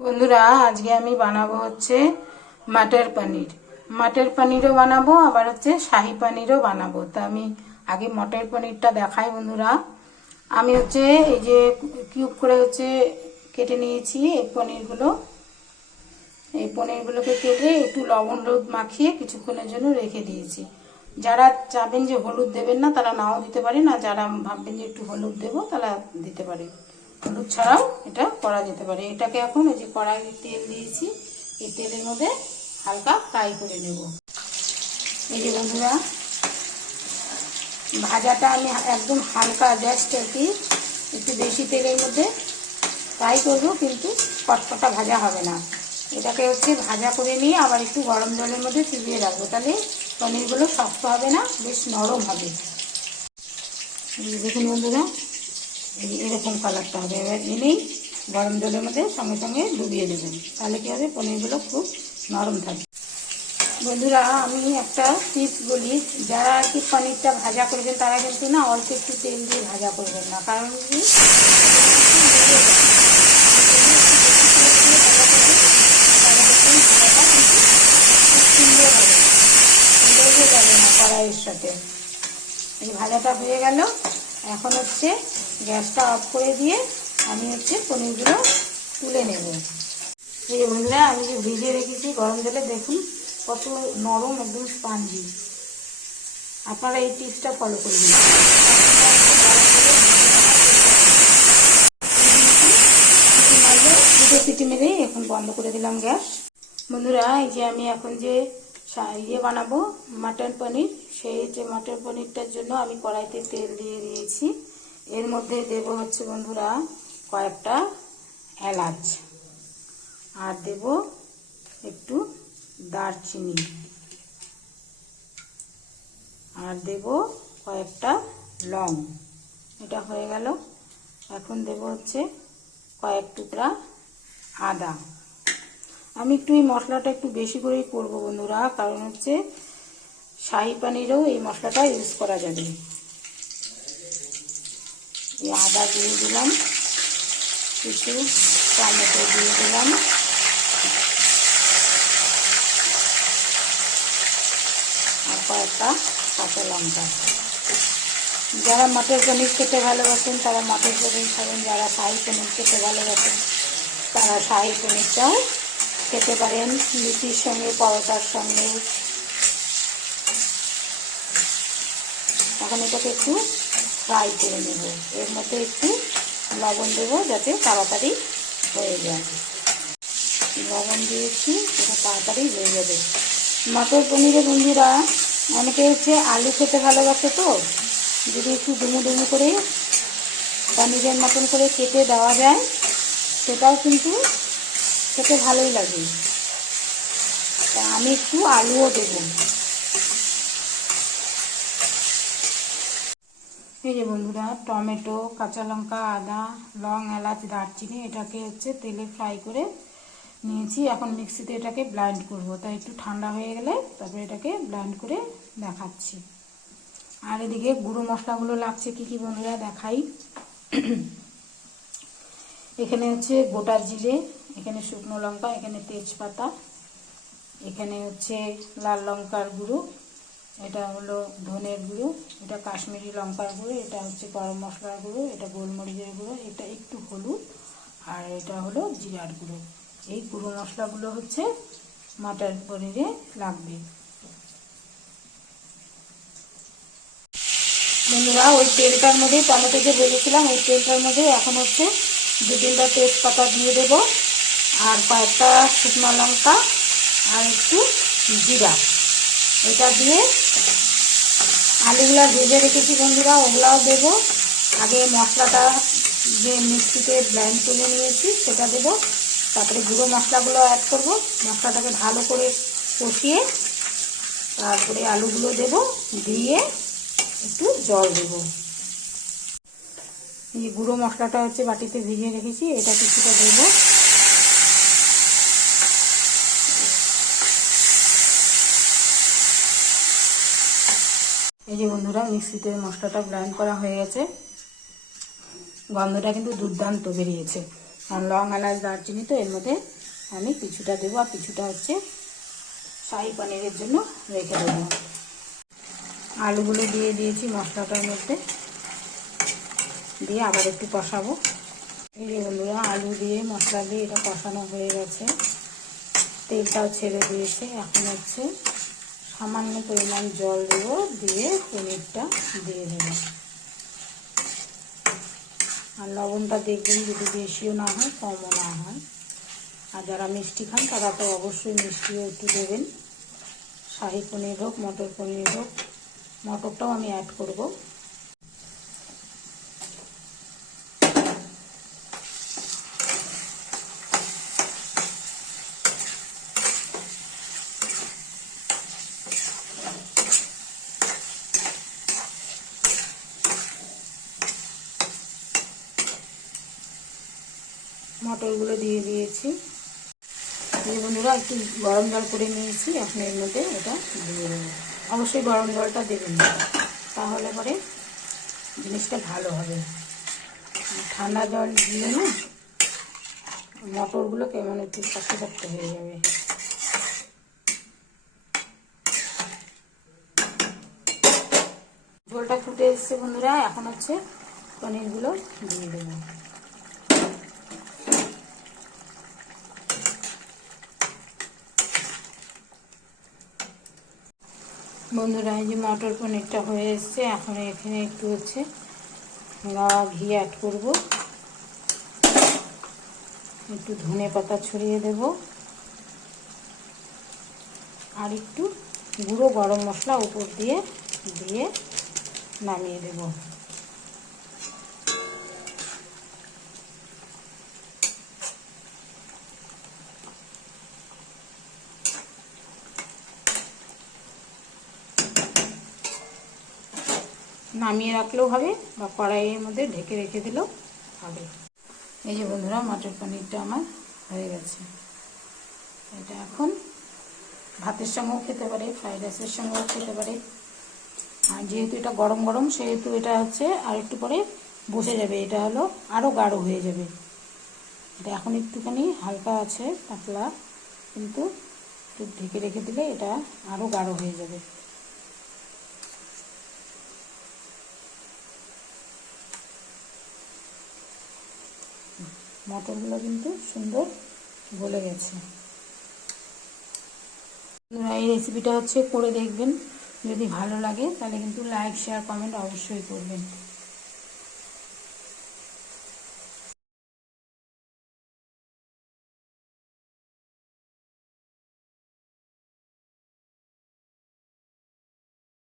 বন্ধুরা আজকে আমি বানাবো হচ্ছে মটর পনির। মটর পনিরও বানাবো, আবার হচ্ছে শাহি পনিরও বানাবো। তা আমি আগে মটর পনিরটা দেখাই। বন্ধুরা আমি হচ্ছে এই যে কিউব করে হচ্ছে কেটে নিয়েছি এই পনিরগুলোকে কেটে একটু লবণ হলুদ মাখিয়ে কিছুক্ষণের জন্য রেখে দিয়েছি। যারা চাবেন যে হলুদ দেবেন না তারা নাও দিতে পারেন, আর যারা ভাববেন যে একটু হলুদ দেবো তারা দিতে পারে। হলুদ ছাড়াও এটা করা যেতে পারে। এটাকে এখন এই যে কড়াইয়ে তেল দিয়েছি, এই তেলের মধ্যে হালকা ফ্রাই করে নেব। এই যে বন্ধুরা ভাজাটা আমি একদম হালকা জাস্ট আর কি একটু বেশি তেলের মধ্যে ফ্রাই করবো, কিন্তু কটকটা ভাজা হবে না। এটাকে হচ্ছে ভাজা করে নিয়ে আবার একটু গরম জলের মধ্যে চুবিয়ে রাখবো, তাহলে পনিরগুলো শক্ত হবে না, বেশ নরম হবে। দেখুন বন্ধুরা এরকম কালারটা হবে। এবার এনেই গরম জলের মধ্যে সঙ্গে সঙ্গে ডুবিয়ে দেবেন, তাহলে কী হবে পনিরগুলো খুব নরম থাকবে। বন্ধুরা আমি একটা টিপস বলি, যারা আর কি পনিরটা ভাজা করবেন তারা কিন্তু না অল্প একটু তেল দিয়ে ভাজা করবেন না, কারণ কি সুন্দর হবে, লেগে যাবে না কড়াইয়ের সাথে। এই ভাজাটা হয়ে গেল। এখন হচ্ছে গ্যাসটা অফ করে দিয়ে আমি হচ্ছে পনিরগুলো তুলে নেব। এই বন্ধুরা আমি যে ভিজিয়ে রেখেছি গরম জলে, দেখুন কত নরম, একদম স্পঞ্জি। আপনারা এই টিপসটা ফলো করে দিন। দুটো সিটি মেরে এখন বন্ধ করে দিলাম গ্যাস। বন্ধুরা এই যে আমি এখন যে বানাবো মটর পনির, সেই যে মটর পনিরটার জন্য আমি কড়াইতে তেল দিয়ে দিয়েছি। এর মধ্যে দেব হচ্ছে বন্ধুরা কয়েকটা এলাচ, আর দেব একটু দারচিনি, আর দেব কয়েকটা লং। এটা হয়ে গেল। এখন দেব হচ্ছে কয়েক টুকরা আদা। আমি একটু এই মশলাটা একটু বেশি করেই করবো বন্ধুরা, কারণ হচ্ছে শাহি পনিরেও এই মশলাটা ইউজ করা যাবে। এই আদা দিয়ে দিলাম, কিছু টমেটো দিয়ে দিলাম, আর কয়েকটা কাঁচা লঙ্কা। যারা মটর পনির খেতে ভালোবাসেন তারা মটর পনির খাবেন, যারা শাহি পনির খেতে ভালোবাসেন তারা শাহি পনিরটাও খেতে পারেন, লুচির সঙ্গে, পরোটার সঙ্গে। এখন এটাকে একটু ফ্রাই করে নেব। এর মধ্যে একটু লবণ দেবো যাতে তাড়াতাড়ি হয়ে যায়। লবণ দিয়েছি, এটা তাড়াতাড়ি হয়ে যাবে। মটর পনিরে বন্ধুরা অনেকে হচ্ছে আলু খেতে ভালোবাসে, তো যদি একটু ডুমু ডুমু করে পনিরের মতন করে কেটে দেওয়া যায় সেটাও কিন্তু খেতে ভালোই লাগে। তা আমি একটু আলুও দেব। এই যে বন্ধুরা টমেটো, কাঁচা লঙ্কা, আদা, লং, এলাচ, দারচিনি এটাকে হচ্ছে তেলে ফ্রাই করে নিয়েছি। এখন মিক্সিতে এটাকে ব্লেন্ড করব, তাই একটু ঠান্ডা হয়ে গেলে তারপরে এটাকে ব্লেন্ড করে দেখাচ্ছি। আর এদিকে গুঁড়ো মশলাগুলো লাগছে কি কি বন্ধুরা দেখাই। এখানে হচ্ছে গোটা জিরে, এখানে শুকনো লঙ্কা, এখানে তেজপাতা, এখানে হচ্ছে লাল লঙ্কার গুঁড়ো, এটা হলো ধনের গুঁড়ো, এটা কাশ্মীরি লঙ্কার গুঁড়ো, এটা হচ্ছে গরম মশলার গুঁড়ো, এটা গোলমরিচের গুঁড়ো, এটা একটু হলুদ, আর এটা হলো জিরার গুঁড়ো। এই গুঁড়ো মশলাগুলো হচ্ছে মটর পনিরে লাগবে। বন্ধুরা ওই তেলটার মধ্যে টমেটো যে ভেজেছিলাম ওই তেলটার মধ্যে এখন হচ্ছে 2-3টা তেজপাতা দিয়ে দেব, আর কয়েকটা শুকনো লঙ্কা, আর একটু জিরা। এটা দিয়ে আলুগুলা ভেজে রেখেছি বন্ধুরা ওগুলাও দেব। আগে মশলাটা যে মিক্সিতে ব্লেন্ড করে নিয়েছি সেটা দেব, তারপরে গুঁড়ো মশলাগুলো অ্যাড করব। মশলাটাকে ভালো করে কষিয়ে তারপরে আলুগুলো দেব, দিয়ে একটু জল দেব। এই গুঁড়ো মশলাটা হচ্ছে বাটিতে ভিজিয়ে রেখেছি, এটা কিছুটা দেব। এই যে বন্ধুরা মিক্সিতে মশলাটা ব্লেন্ড করা হয়ে গেছে, গন্ধটা কিন্তু দুর্দান্ত বেরিয়েছে। আর লং এলাচ দারচিনি তো এর মধ্যে আমি কিছুটা দেবো, আর কিছুটা হচ্ছে শাহী পনিরের জন্য রেখে দেবো। আলুগুলো দিয়ে দিয়েছি মশলাটার মধ্যে, দিয়ে আবার একটু কষাবো। এই যে বন্ধুরা, আলু দিয়ে মশলা দিয়ে এটা কষানো হয়ে গেছে, তেলটাও ছেড়ে দিয়েছে। এখন হচ্ছে সামান্য পরিমাণ জল দেবো, দিয়ে পনিরটা দিয়ে দেবো। আর লবণটা দেখবেন যদি বেশিও না হয় কমও না হয়। আর যারা মিষ্টি খান তারা তো অবশ্যই মিষ্টিও একটু দেবেন। শাহী পনির হোক, মটর পনির হোক, মটরটাও আমি অ্যাড করব। মটরগুলো দিয়ে দিয়েছি। এই বন্ধুরা একটু গরম জল করে নিয়েছি, এখন এর মধ্যে এটা দিয়ে দেবো। অবশ্যই গরম জলটা দেবেন, তাহলে পরে জিনিসটা ভালো হবে। ঠান্ডা জল দিলে না মটরগুলো কেমন একটু শক্ত শক্ত হয়ে যাবে। ঝোলটা ফুটে এসছে বন্ধুরা, এখন হচ্ছে পনিরগুলো দিয়ে দেবো। বন্ধুরা, এই যে মটর পনিরটা হয়ে এসছে, এখন এখানে একটু হচ্ছে ঘি অ্যাড করব, একটু ধনে পাতা ছড়িয়ে দেব, আর একটু গুঁড়ো গরম মশলা উপর দিয়ে নামিয়ে দেব। নামিয়ে রাখলেও হবে, বা কড়াইয়ের মধ্যে ঢেকে রেখে দিলেও হবে। এই যে বন্ধুরা, মটর পনিরটা আমার হয়ে গেছে। এটা এখন ভাতের সঙ্গেও খেতে পারে, ফ্রাইড রাইসের সঙ্গেও খেতে পারে। আর যেহেতু এটা গরম গরম, সেহেতু এটা হচ্ছে আর একটু পরে বসে যাবে, এটা হলো আরও গাঢ় হয়ে যাবে। এটা এখন একটুখানি হালকা আছে, পাতলা, কিন্তু একটু ঢেকে রেখে দিলে এটা আরও গাঢ় হয়ে যাবে। মটরগুলো কিন্তু সুন্দর গলে গেছে। এই রেসিপিটা হচ্ছে করে দেখবেন, যদি ভালো লাগে তাহলে কিন্তু লাইক, শেয়ার, কমেন্ট অবশ্যই করবেন।